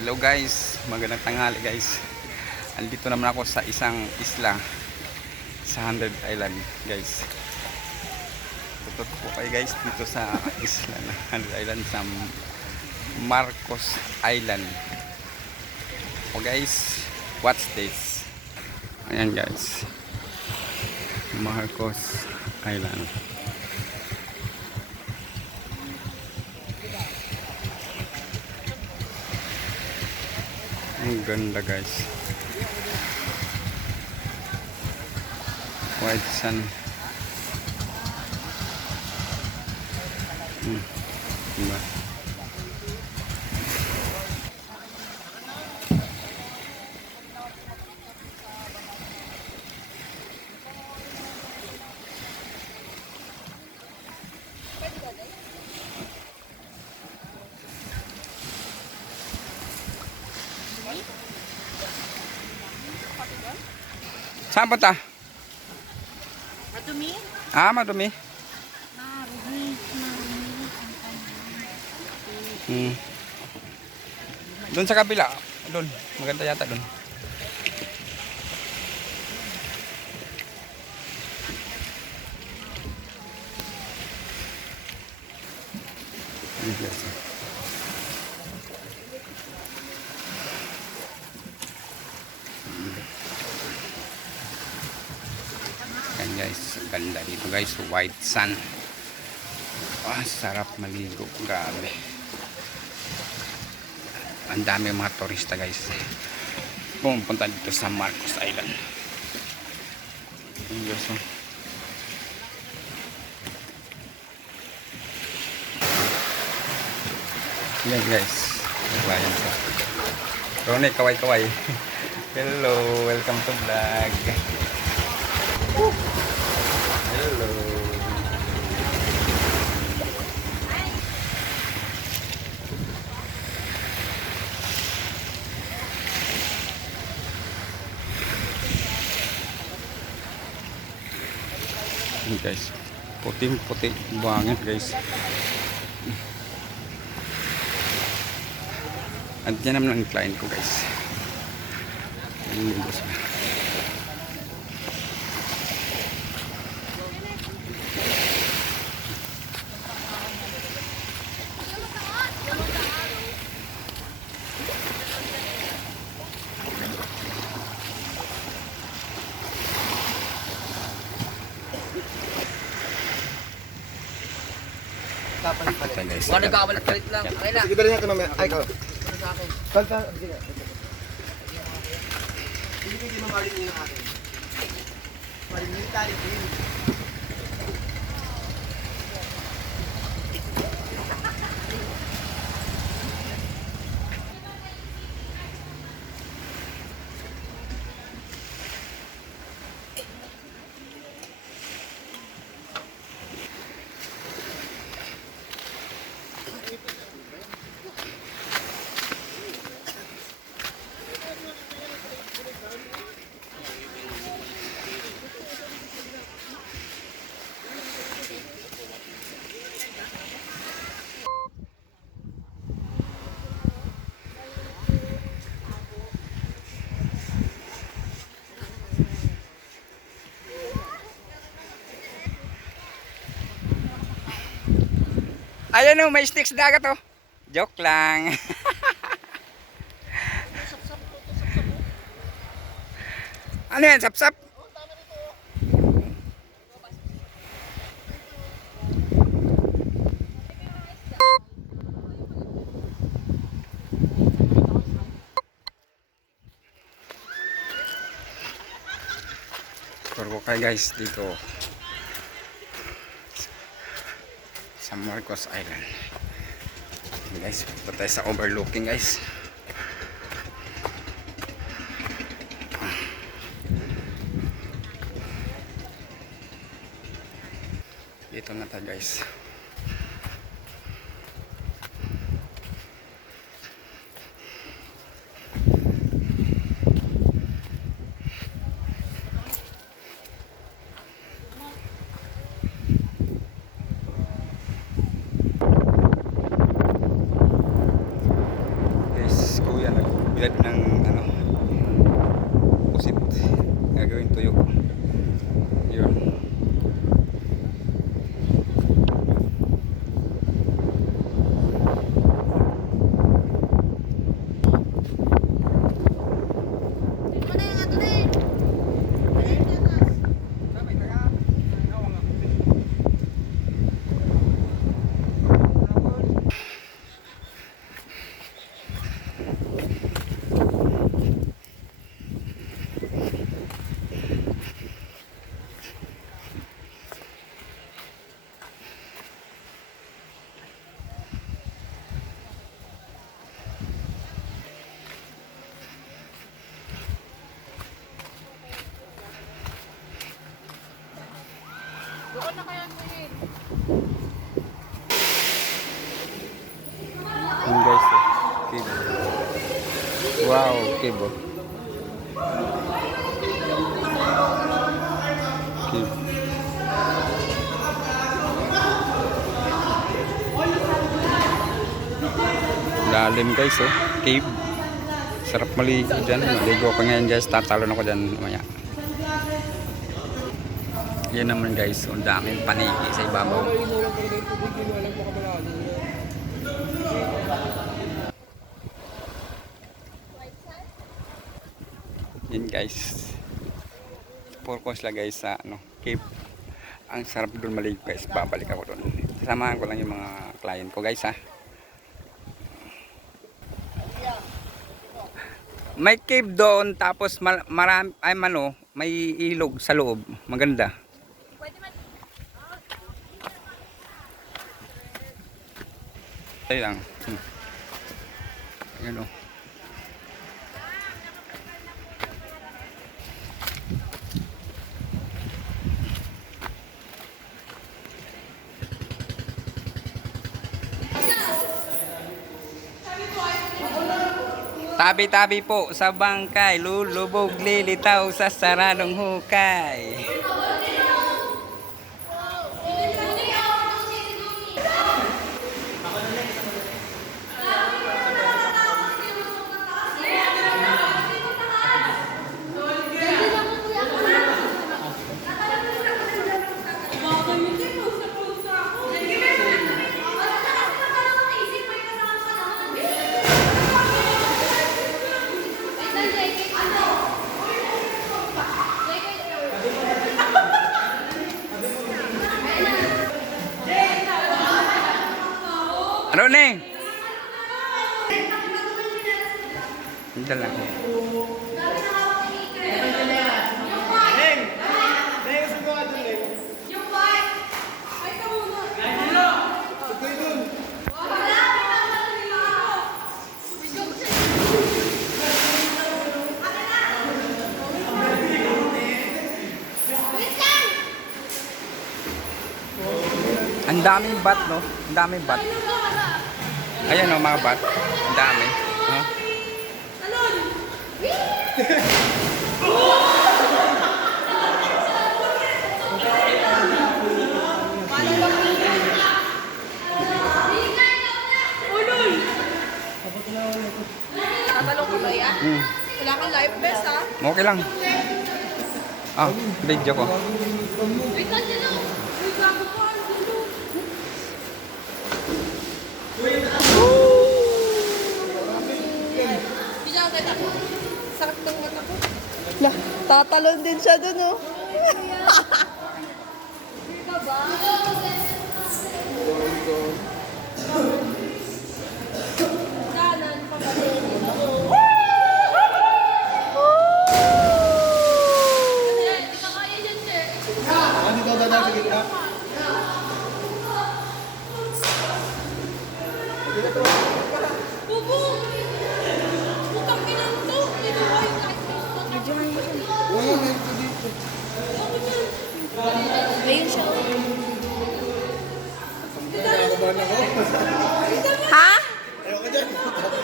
Hello guys, magandang tanghali guys. Andito naman ako sa isang isla sa 100 Island guys. Tutok po kayo guys dito sa isla na 100 Island sa Marcos Island. O guys, watch this. Ayan guys, Marcos Island. Ang ganda guys. White sand. Diba? Saan punta? Madumi? Madumi. Doon sa kabila. Doon. Maganda yata doon. Yes. Yan guys, ganda dito guys, white sand. Sarap maligo, grabe. Ang dami mga turista guys pumunta dito sa Marcos Island. Yes, oh. Yan guys, bayan ko. Rone, kaway-kaway. Hello, welcome to vlog. Hello. Yan guys, puting-puti banget guys. At yan naman ang client ko guys. Yan yung boss. Ayan guys. Kung nagkawalat-kalit lang. Okay na. Sige, dali natin mamaya. Ay, ikaw. Ano sa akin? Kanta, sige. Hindi mamaling yun ang akin. Maling yun, talit yun. Ayan o, may sticks dagat o. Joke lang. Ano yan, sapsap? Turbo kayo guys dito sa Marcos Island. Guys, punta tayo sa overlooking guys. Dito na tayo guys. Kuya. Agad ng ano, pusit. Gagawin tuyo. Yun. Doon na kaya kunin. Yun guys, cave. Wow, cave oh. Cave. Lalim guys oh, cave. Sarap maligo dyan. Maligo ko ngayon guys, tatalon ako dyan mamaya. Yan naman guys, ang daming paniki sa ibabaw. Yan guys, focus lang guys sa ano, cave. Ang sarap doon maligo guys, babalik ako doon. Samahan ko lang yung mga client ko guys ha. May cave doon, tapos marami, ay mano, may ilog sa loob, maganda. Ay lang. Ayan o. Tabi-tabi po sa bangkay, lulubog lilitaw sa saradong hukay. Ano na eh? Hindi lang. Ang daming bat no? Ang daming bat. Ayan o mga bat. Ang dami. Huh? Tatalong ko ba yan? Wala kang life vest ha? Okay lang. Ah, video ko. Wait lang dyan o. Wait lang ko pa. Bilang agad ako. Sakit ng mata ko. Tatalon din siya dun, oh. Diba ba? Kanan pa ba? Hindi ka kaya dyan, sir. Ano daw dadaan sa gitna?